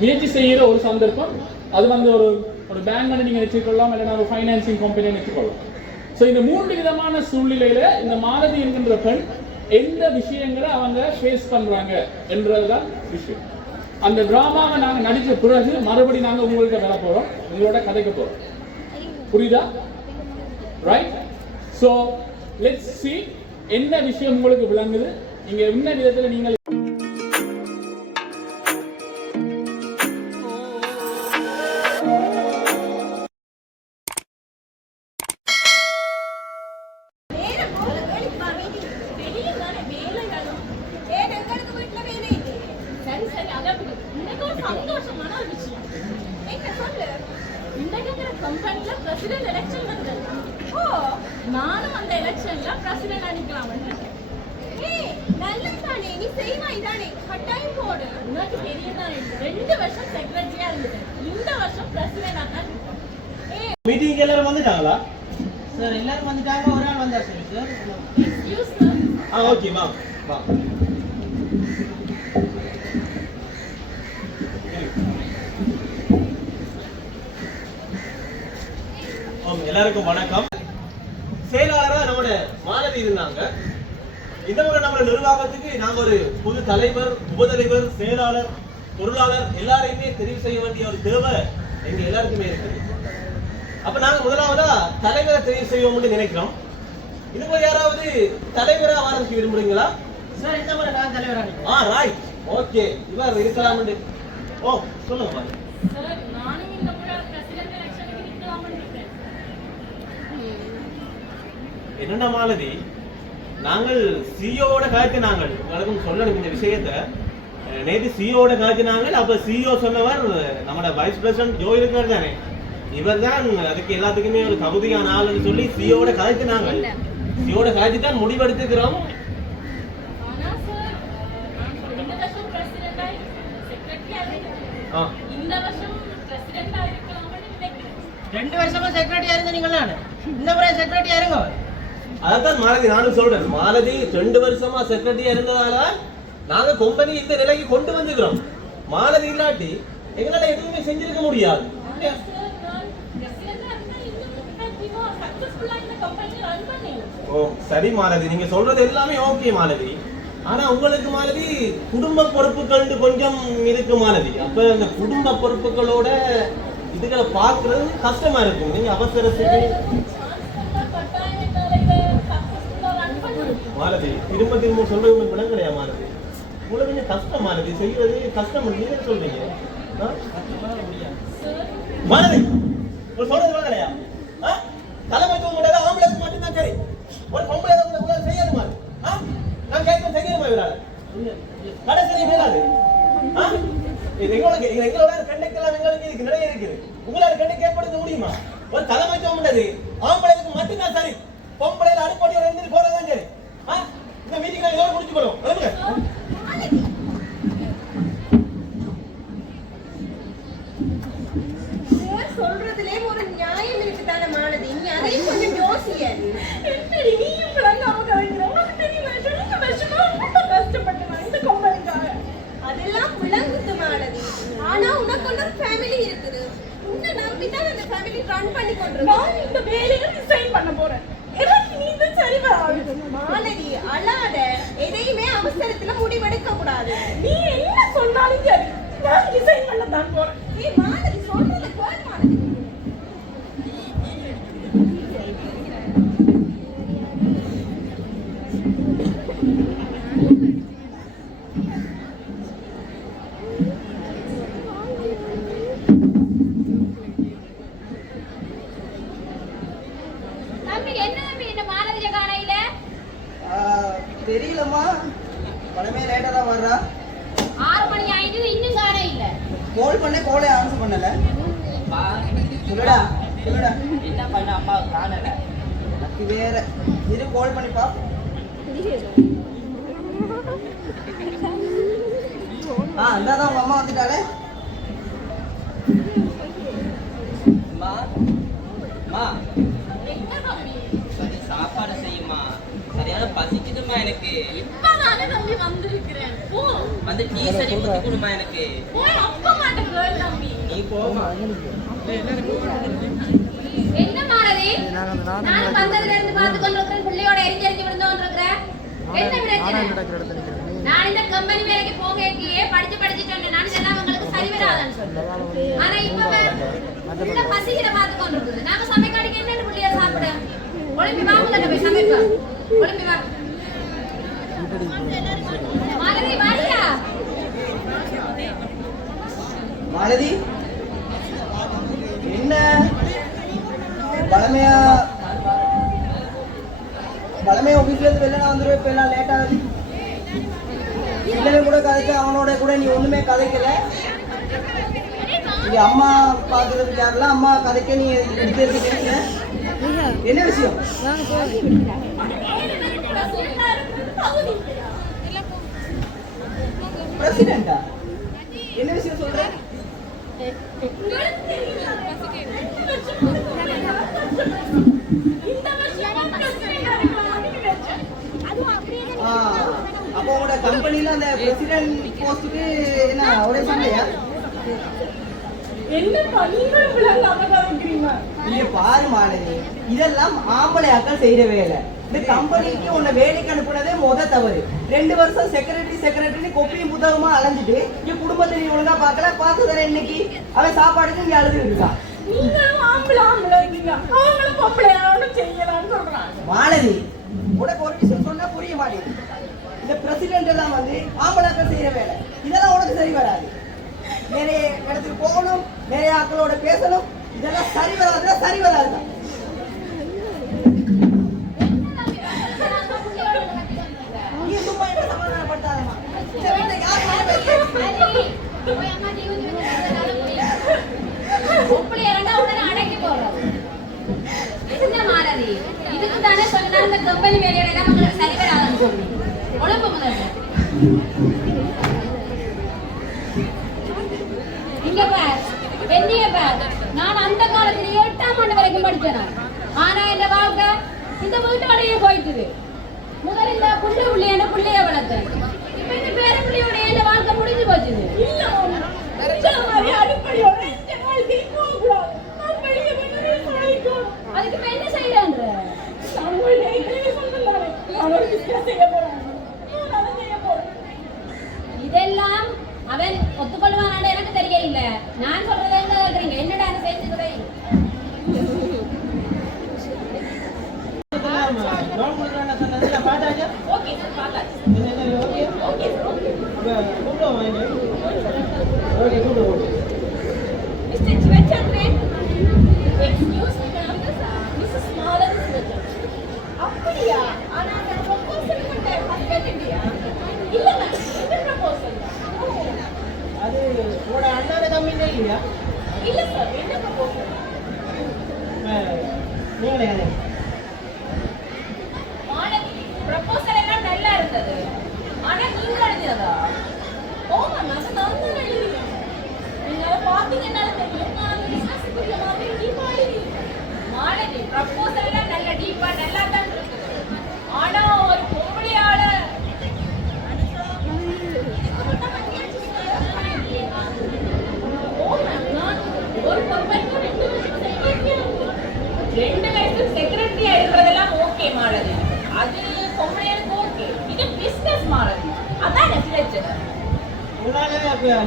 முயற்சி செய்கிற ஒரு சந்தர்ப்பம். அது வந்து ஒரு ஒரு பேங்க் நீங்கள் வச்சுக்கொள்ளலாம் இல்லைன்னா ஒரு ஃபைனான்சிங் கம்பெனியை வச்சுக்கொள்ளலாம் ஸோ இந்த மூன்று விதமான சூழ்நிலையில இந்த மாலதி என்கின்ற பெண் எந்த விஷயங்களை அவங்க ஃபேஸ் பண்றாங்க என்றதுதான் விஷயம். அந்த ட்ராமாவை நாங்கள் நடித்த பிறகு மறுபடி நாங்கள் உங்கள்கிட்ட வர போகிறோம் உங்களோட கதைக்க போகிறோம் புரியுதா? ரைட் ஸோ லெட்ஸ் சி என்ன விஷயம் உங்களுக்கு விளங்குது? நீங்க என்ன விதத்தில் நீங்கள் உனக்கு தெரியும்தானே, ரெண்டு வருஷம் secretary-ஆ இருந்துட்டேன். இந்த வருஷம். ஏய், மீட்டிங் எல்லாரும் வந்துட்டாங்களா? சார் எல்லாரும் வந்துட்டாங்க. ஒரு ஆள் வந்தார். Sir sir excuse sir. ஆ ஓகே வா வா எல்லாருக்கும் வணக்கம். செயலாளரா நம்மளோட மாலதி இருந்தாங்க. இந்த முறை நம்ம நிர்வாகத்துக்கு நாங்க ஒரு புது தலைவர் உபதலைவர் செயலாளர் பொருளாளர் எல்லாரையுமே தெரிவு செய்ய வேண்டிய ஒரு தேவை எங்க எல்லாருக்குமே இருக்குது அப்ப நாங்க முதலாவதா தலைவரை தெரிவு செய்வோம்னு நினைக்கிறோம். இது போல யாராவது தலைவரா ஆரம்பிக்க விரும்புறீங்களா? சார் இந்த முறை நான் தலைவராக ஆ ரைட் ஓகே இவர் இருக்கலாம்னு ஓ சொல்லுங்க பாரு. சார் நானும் இந்த முறை பிரசிடென்ட் எலெக்ஷனுக்கு நிற்கலாம்னு இருக்கேன் என்னென்ன மாலதி? நாங்கள் சிஓட காய்ச்சி நாங்கள் உங்களுக்கும் சொல்லணும் இந்த விஷயத்தை. நேற்று சிஓட காய்ச்சி நாங்கள் அப்ப சிஓ சொன்னவர் நம்மட வைஸ் பிரசிடன்ட் ஜோ இருக்கார் தானே. இவர் தான் அதுக்கு எல்லாத்துக்குமே ஒரு தகுதியான ஆளுன்னு சொல்லி சிஓட காய்ச்சி நாங்கள். சிஓட காய்ச்சி தான் முடிவெடுத்துக்கிறோம். ரெண்டு வருஷமா செக்ரட்டரியா இருந்த நீங்கள் நானு இந்த முறை செக்ரட்டரியா இருங்க. அதான் மாலதி நானும் சொல்றேன். மாலதி ரெண்டு வருஷமா செக்ரட்டரியா இருந்ததால நாங்க கம்பெனி இந்த நிலைக்கு கொண்டு வந்துக்கிறோம் மாலதி இல்லாட்டி எங்களால எதுவுமே செஞ்சிருக்க முடியாது. ஓ சரி மாலதி நீங்க சொல்றது எல்லாமே ஓகே மாலதி. ஆனா உங்களுக்கு மாலதி குடும்ப பொறுப்புகள் கொஞ்சம் இருக்கு மாலதி. அப்ப அந்த குடும்ப பொறுப்புகளோட இதுகளை பாக்குறது கஷ்டமா இருக்கும். நீங்க அவசரத்துக்கு மாலதி திரும்ப திரும்ப சொல்றது உங்களுக்கு விளங்கலையா மாலதி உங்களுக்கு கொஞ்சம் கஷ்டம் மாலதி செய்யறது கஷ்டம் நீங்க சொல்றீங்க? மாலதி ஒரு சொல்றது விளங்கலையா? ஆ? தலைமைத்துவம் கூட ஆம்பளைக்கு மட்டும்தான் சரி. ஒரு பொம்பளை கூட செய்யாது மாதிரி ஆ? நான் கேட்கும் செய்யணுமா இவரால்? கடைசி மேலாது ஆ? இது எங்களுக்கு எங்களோட கண்டைக்கெல்லாம் எங்களுக்கு இதுக்கு நிறைய இருக்குது. உங்களால கண்டைக்கு ஏற்படுத்த முடியுமா? ஒரு தலைமைத்துவம் உள்ளது ஆம்பளைக்கு மட்டும்தான் சரி. பொம்பளையில அடிப்படை இருந்து போறதான் சரி. இந்த மீட்டிங் நான் இதோட முடிச்சு போறோம். கிளம்புங்க. சார் சொல்றதுலே ஒரு நியாயம் இருக்குதானே மாலதி? நீ அதையும் கொஞ்சம் யோசிய. என்னடி நீயும் விளங்காம கலைஞர் உனக்கு தெரியுமா ரெண்டு வருஷமா ரொம்ப கஷ்டப்பட்டு நான் இந்த கம்பெனிக்காக அதெல்லாம் விளங்குது மாலதி. ஆனா உனக்கு ஒரு ஃபேமிலி இருக்குது. உன்னை நம்பி தான் அந்த ஃபேமிலி ரன் பண்ணி கொண்டிருக்கோம். நான் இந்த வேலையை ரிசைன் பண்ண போறேன் எனக்கு நீ தான் சரி வராது மாலதி அழாத எதையுமே அவசரத்துல முடிவெடுக்க கூடாது. நீ என்ன சொன்னாலும் சரி நான் ரிசைன் பண்ண தான் போறேன் ஏய் மாலதி சொல்றத கேள் மாலதி தம்பி என்ன தம்பி இந்த மாலதிய காணையில தெரியலம்மா பணமே லேட்டாக தான் வர்றா ஆறு மணி ஆயிட்டு இன்னும் காண இல்ல கால் பண்ண காலே ஆன்சர் பண்ணல. சொல்லுடா சொல்லுடா. என்ன பண்ண அம்மா காணல அது வேற. இரு கால் பண்ணி பாப்போம் ஆ இந்தாதான் உங்க அம்மா வந்துட்டாளே. அம்மா அம்மா. சரி சாப்பாடு செய்யுமா சரியான பசிக்குதும்மா எனக்கு. இப்பதானே தம்பி வந்திருக்கிறேன். போ. வந்து டீ சரி ஊத்தி கொடுமா எனக்கு. போய் அப்பா என்ன நான் வந்ததுல இருந்து பார்த்து கொண்டிருக்கிறேன் பிள்ளையோட எரிஞ்சரிஞ்சு விழுந்தோன்னு இருக்கிறேன் என்ன பிரச்சனை நான் இந்த கம்பெனி வேலைக்கு போகையே படிச்சு படிச்சு சொன்னேன். நான் இதெல்லாம் உங்களுக்கு சரி வராதுன்னு சொன்னேன். ஆனா இப்ப இந்த பசிக்கிற பார்த்து கொண்டிருக்குது. நாம சமைக்காடிக்கு என்னென்ன பிள்ளைய சாப்பிட? ஒளிம்பி வா முதல்ல போய் சமைப்பா ஒளிம்பி வா மாலதி வாடியா மாலதி என்ன? பழமையா பழமையா ஆஃபீஸ்ல இருந்து வெளில நான் வந்துருவேன் எல்லாம் லேட் ஆகுது. இல்லவே கூட கதைக்க அவனோட கூட நீ ஒண்ணுமே கதைக்கல. இங்க அம்மா பாக்குறதுக்கு யாரெல்லாம் அம்மா கதைக்க நீ எடுத்து என்ன விஷயம்? பிரசிடென்டா என்ன விஷயம் சொல்ற இந்த வருஷம் பிரசிடென்ட் ஆ, அப்போ உங்களோட கம்பெனில அந்த பிரசிடென்ட் போஸ்டுக்கு என்ன ஒரே சண்டையா? என்ன இதெல்லாம் ஆம்பளை ஆட்கள் செய்யற வேலை. இந்த கம்பெனிக்கு உன்னை வேலைக்கு அனுப்புனதே முத தவறு. ரெண்டு வருஷம் செக்ரட்டரி செக்ரட்டரி கொப்பியும் புத்தகமா அலைஞ்சிட்டு இங்க குடும்பத்தை நீ ஒழுங்கா பார்க்கல? பார்த்து தர இன்னைக்கு. அவன் சாப்பாடுக்கு இங்க அழுது இருக்கான் மாலதி உனக்கு ஒரு விஷயம் சொன்னா புரிய மாட்டேங்குது. இந்த பிரசிடென்ட் எல்லாம் வந்து ஆம்பளாக்கள் செய்யற வேலை. இதெல்லாம் உனக்கு சரி வராது. நிறைய இடத்துக்கு போகணும் நிறைய ஆட்களோட பேசணும். இதெல்லாம் சரி வராது சரி வராது கம்பெனி வேலையோட எல்லாம் உங்களுக்கு சரி வராதுன்னு சொல்லி உழப்பு முதல்ல இங்க பார் வெண்ணிய பார் நான் அந்த காலத்துல எட்டாம் ஆண்டு வரைக்கும் படிச்சேன் ஆனா இந்த வாழ்க்கை இந்த போயிட்டுது. முதல்ல இந்த புள்ள புள்ளையான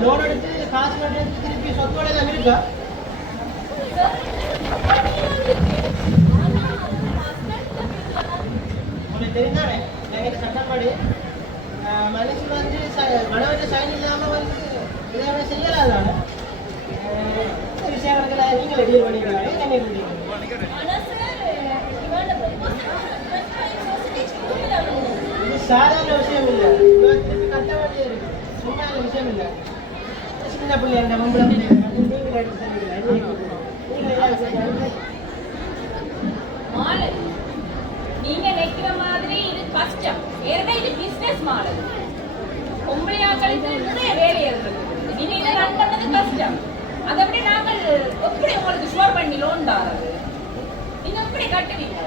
லோன் எடுத்து காசு கட்டுறதுக்கு திருப்பி சொத்தோட எல்லாம் இருக்கா உங்களுக்கு தெரிந்தானே? எங்கள் சட்டப்படி ஆஹ், மனுஷன் வந்து மனவற்ற சைன் இல்லாமல் வந்து இதை செய்யலாதான இந்த நீங்கள் நீங்களே டீல் பண்ணிக்கிறாங்க என்ன முடியும் சாதாரண விஷயம் இல்லை இவன் திருப்பி கட்ட வேண்டியது இருக்கு விஷயம் இல்லை சின்ன பிள்ளை பொம்பளை பிள்ளை நீங்களே நீங்க நினைக்கிற மாதிரி இது கஷ்டம். ஏன்னா இது பிசினஸ் மாடல் பொம்பளையாக்களுக்கு நிறைய வேலை நீங்க இதை ரன் பண்ணது கஷ்டம். அதை நாங்கள் எப்படி உங்களுக்கு ஷோர் பண்ணி லோன் தாரது? நீங்க எப்படி கட்டுவீங்க?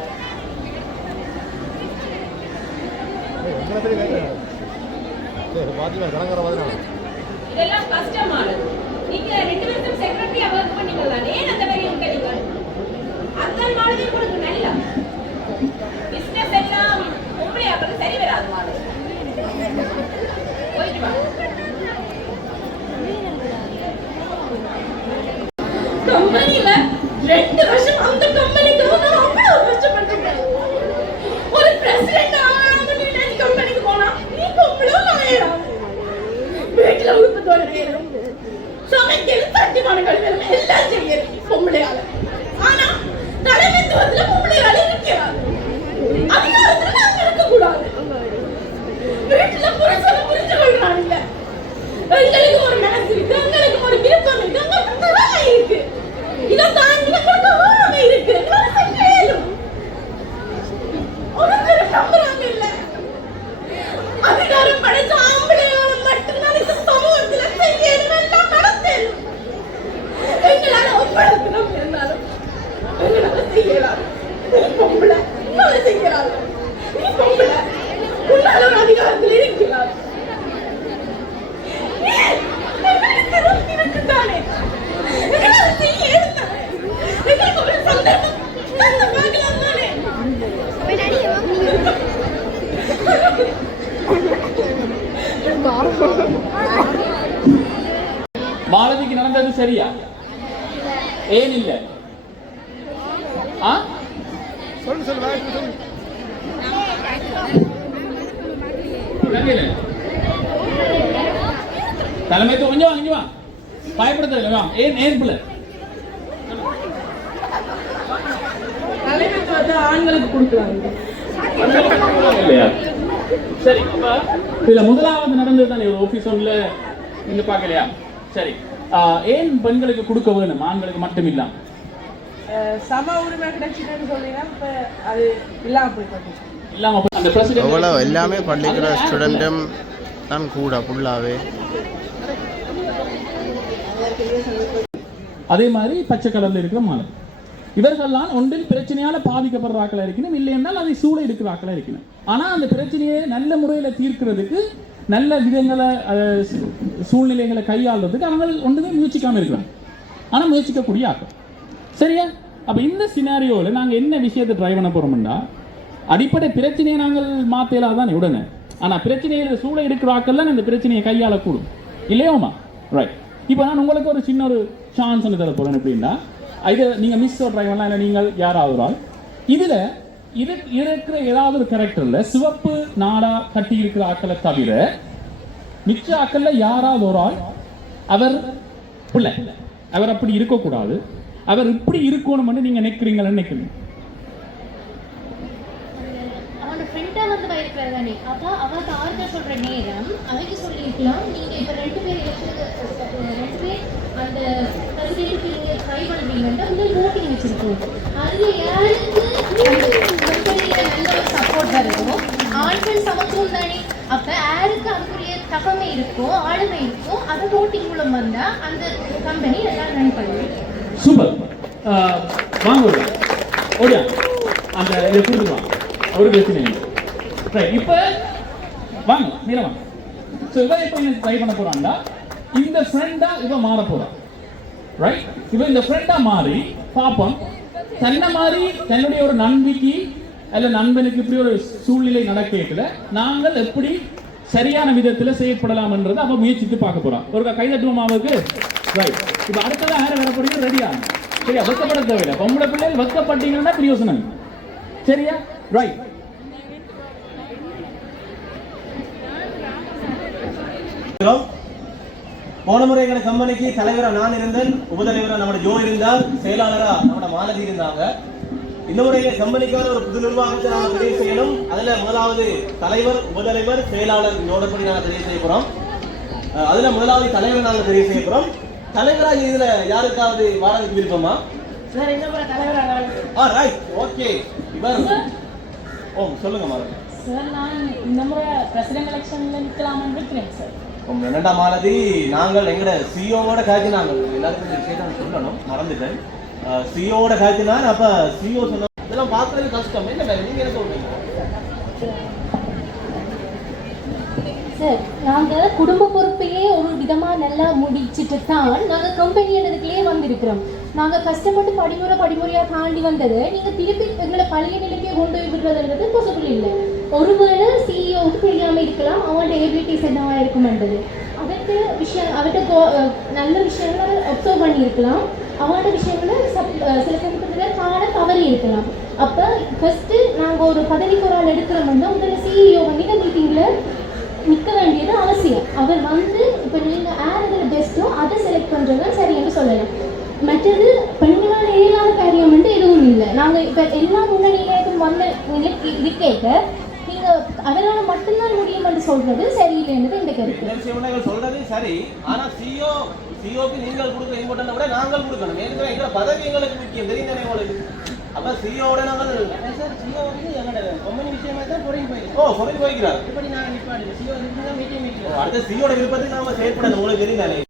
இதெல்லாம் கஷ்டமானது. நீங்க ரெண்டு வருஷம் செக்ரட்டரி ஒர்க் பண்ணீங்களா ஏன் அந்த மாதிரி இருக்கீங்க அதுதான் மாதிரி உங்களுக்கு நல்ல. பிசினஸ் எல்லாம் சரி வராது மாணவி போயிட்டு வா. கம்பெனில ரெண்டு வருஷம் அந்த கம்பெனி நான் அவ்வளவு கஷ்டப்பட்டுட்டேன் ஒரு பிரசிடென்ட் ஆகணும்னு நினைச்சு கம்பெனிக்கு போனா நீ பொம்பளை நான் வீட்டுல உடுப்பு தோட நேரம் சமைக்கிறது தட்டி கழிவு எல்லாம் செய்யறது பொம்பளையால ஆனா தலைமைத்துவத்துல பொம்பளையால இருக்கிறார். அதிகாரத்துல நாங்க இருக்க கூடாது வீட்டுல புருஷனை புரிஞ்சு கொள்றாங்க எங்களுக்கு ஒரு மனசு இருக்கு எங்களுக்கு ஒரு விருப்பம் இருக்கு எங்களுக்கு இருக்கு. இதை தாண்டி எங்களுக்கு ஆர்வம் இருக்கு எங்களால செய்ய இயலும். ஒரு பேரும் நம்புறாங்க இல்ல அதிகாரம் படைச்ச ஆம்பளையோட மட்டும்தான் இந்த சமூகத்துல செய்யணும் எல்லாம் நடத்தணும் எங்களால ஒப்படத்தினம் இருந்தாலும் எங்களால செய்யலாம் நீ பொம்பளை உன்னால செய்யலாம் நீ பொம்பளை உன்னால ஒரு அதிகாரத்தில் இருக்கிறார் ஏன்? எங்களுக்கு திறமை இருக்குதானே? எங்களால செய்ய இயலுதானே? எங்களுக்கு ஒரு சந்தர்ப்பம் தந்து பார்க்கலாம் தானே? மாலதிக்கு நடந்தது சரியா? ஏன் இல்ல? விளங்கல. தலைமைத்துவம் கொஞ்சம் வாங்க வா பயப்படுத்தல வா. ஏன் ஏற்புல தலைமைத்துவத்தை ஆண்களுக்கு கொடுக்குறாங்க. இல்லையா? சரி இதுல முதலாவது நடந்தது தானே ஆபீஸ் ஒன்ல நீங்க பார்க்கலையா? சரி. ஏன் பெண்களுக்கு கொடுக்க வேணும்? ஆண்களுக்கு மட்டும் இல்லாம சம உரிமை கிடைச்சிட்டுன்னு சொன்னீங்கன்னா இப்ப அது இல்லாம போயிட்டு இல்லாம அந்த பிரசிடென்ட் எல்லாமே படிக்கிற ஸ்டூடெண்ட்டும் தான் கூட ஃபுல்லாகவே அதே மாதிரி பச்சை கலர்ல இருக்கிற மாலை. இவர்கள்லாம் ஒன்றில் பிரச்சனையால பாதிக்கப்படுற ஆக்களா இருக்கணும். இல்லை என்றால் அதை சூழ இருக்கிற ஆக்களா இருக்கணும். ஆனா அந்த பிரச்சனையை நல்ல முறையில தீர்க்கிறதுக்கு நல்ல விதங்களை சூழ்நிலைகளை கையாளுறதுக்கு அவங்க ஒன்றுமே முயற்சிக்காமல் இருக்கிறாங்க. ஆனால் முயற்சிக்கக்கூடிய ஆக்கம் சரியா? அப்போ இந்த சினாரியோவில் நாங்கள் என்ன விஷயத்தை ட்ரை பண்ண போகிறோம்னா அடிப்படை பிரச்சனையை நாங்கள் மாற்றலாம் தானே உடனே. ஆனால் பிரச்சனையில் சூழ இருக்கிற ஆக்கள்லாம் இந்த பிரச்சனையை கையாளக்கூடும். இல்லையோமா ரைட் இப்போ நான் உங்களுக்கு ஒரு சின்ன ஒரு சான்ஸ் தர போகிறேன் எப்படின்னா இதை நீங்கள் மிஸ் ட்ரை பண்ணலாம் இல்லை நீங்கள் யாராவது ஒரு ஆள் இது இருக்கிற ஏதாவது ஒரு கேரக்டர்ல சிவப்பு நாடா கட்டி இருக்கிற ஆக்களை தவிர மிச்ச ஆக்கள்ல யாராவது ஒரு ஆள் அவர் பிள்ளை. அவர் அப்படி இருக்கக்கூடாது. அவர் இப்படி இருக்கணும்னு நீங்க நினைக்கிறீங்கன்னு நினைக்கிறீங்க அவனோட ஃப்ரெண்டா வந்து வயிருக்கிறாரு தானே. அப்ப அவருக்கு ஆறுதல் சொல்ற நேரம் அவைக்கு சொல்லிருக்கலாம் நீங்க இப்ப ரெண்டு பேர் ரெண்டு பேர் அந்த பிரசிடென்ட்க்கு நீங்க ட்ரை பண்ணுவீங்கன்னா உங்களுக்கு ஓட்டிங் வச்சிருக்கோம் அது யாருக்கு நல்ல இருக்கும் ஆண்கள் சமத்துவம் தானே? அப்ப யாருக்கு அதுக்குரிய தகமை இருக்கோ ஆளுமை இருக்கோ அது ஓட்டிங் மூலம் வந்தா அந்த கம்பெனி எல்லாம் ரன் பண்ணுவீங்க சூப்பர் வாங்க ஒரு ஓடியா? அந்த இதை கொடுத்துருவாங்க ஒரு பிரச்சனை இல்லை ரைட் இப்போ வாங்க நீல வாங்க. ஸோ இவன் இப்போ என்ன ட்ரை பண்ண போறான்டா இந்த ஃப்ரெண்டா இவன் மாற போறான் ரைட் இவன் இந்த ஃப்ரெண்டா மாறி பாப்பம். தன்னை மாதிரி தன்னுடைய ஒரு நன்மைக்கு அல்ல நண்பனுக்கு இப்படி ஒரு சூழ்நிலை நடக்கல நாங்கள் எப்படி சரியான விதத்துல செயற்படலாம்ன்றதை அப்போ முயற்சித்து பார்க்க போறோம் ஒரு கைதட்டுவோம் அவருக்கு ரைட் இப்போ அடுத்ததான் யாரை வர ரெடியா சரியா? வெக்கப்பட தேவையில்லை. பொம்பளை பிள்ளைகள் வெக்கப்பட்டீங்கன்னா பிரியோசனம் சரியா? ரைட் போன முறை எங்க கம்பெனிக்கு தலைவரா நான் இருந்தேன். உபதலைவரா நம்ம ஜோ இருந்தார். செயலாளரா நம்ம மாலதி இருந்தாங்க. எங்க கம்பெனிக்கான ஒரு புது நிர்வாகத்தை நாங்கள் தெரிவு செய்யணும். அதுல முதலாவது தலைவர் உபதலைவர் செயலாளர் இதோடப்படி நாங்கள் தெரிவு செய்ய போறோம். அதுல முதலாவது தலைவர் நாங்கள் தெரிவு செய்ய போறோம். தலைவரா இதுல யாருக்காவது வாடகைக்கு விருப்பமா தலைவராக ஆ ரைட் ஓகே இவர் ஓ சொல்லுங்க மாலதி. சார் நான் இந்த முறை பிரசிடென்ட் எலெக்ஷன்ல நிக்கலாம்னு இருக்கிறேன் சார் ரெண்டாம் மாலதி நாங்கள் எங்கட சிஓவோட காய்ச்சினாங்க எல்லாருக்கும் இந்த விஷயத்தை நான் சொல்லணும் மறந்துட்டேன். சிஓட காய்ச்சினான் அப்ப சிஓ சொன்ன இதெல்லாம் பார்க்கறது கஷ்டம். என்ன மேடம் நீங்க என்ன சொல்றீங்க? சார் நாங்கள் குடும்ப பொறுப்பையே ஒரு விதமாக நல்லா முடிச்சிட்டு தான் நாங்கள் கம்பெனின்றதுக்குள்ளே வந்திருக்கிறோம். நாங்கள் கஷ்டப்பட்டு படிமுறை படிமுறையாக தாண்டி வந்தது நீங்கள் திருப்பி எங்களை பழைய நிலைக்கே கொண்டு போய் விடுறதுன்றது பாசிபிள் இல்லை. ஒருவேளை சிஇஓவுக்கு தெரியாமல் இருக்கலாம் அவங்கள்ட்ட ஏபிலிட்டிஸ் என்னவா இருக்குமென்றது. அவர்கிட்ட விஷயம் அவர்கிட்ட கோ- நல்ல விஷயங்கள் அப்சர்வ் பண்ணியிருக்கலாம். அவங்களோட விஷயங்களை சப் சில சமயத்தில் காண தவறி இருக்கலாம். அப்போ ஃபஸ்ட்டு நாங்கள் ஒரு பதவிக்கு ஒரு ஆள் எடுக்கிறோம்னா முதல்ல சிஇஓ பண்ணிட்டு மீட்டிங்கில் நிற்க வேண்டியது அவசியம். அவர் வந்து இப்போ நீங்கள் யார் இதில் பெஸ்ட்டோ அதை செலக்ட் பண்ணுறது சரி என்று சொல்லலாம். மற்றது பெண்களால் இயலாத காரியம் வந்து எதுவும் இல்லை. நாங்கள் இப்போ எல்லா முன்னணியிலேயும் வந்த நிலைக்கு நீங்கள் அதனால் மட்டும்தான் முடியும் என்று சொல்கிறது சரியில்லைன்றது இந்த கருத்து. சொல்றது சரி. ஆனா சிஓ சிஓக்கு நீங்கள் கொடுக்குற இம்பார்ட்டன்ட் விட நாங்கள் கொடுக்கணும். ஏற்கனவே எங்களை பதவி எங்களுக்கு முக்கியம் தெரியுதானே உங்களுக்கு? அப்ப சிஓட நாங்கள் சார் சிஓ வந்து எங்களோட கம்பெனி விஷயமா தான் பொறுங்கி போயிருக்கு ஓ சொல்லி போய்க்கிறார். இப்படி நாங்கள் நிப்பாடு சிஓ மீட்டிங் மீட்டிங் அடுத்த சிஓட விருப்பத்துக்கு நாம செயல்படணும் உங்களுக்கு தெரியுதானே?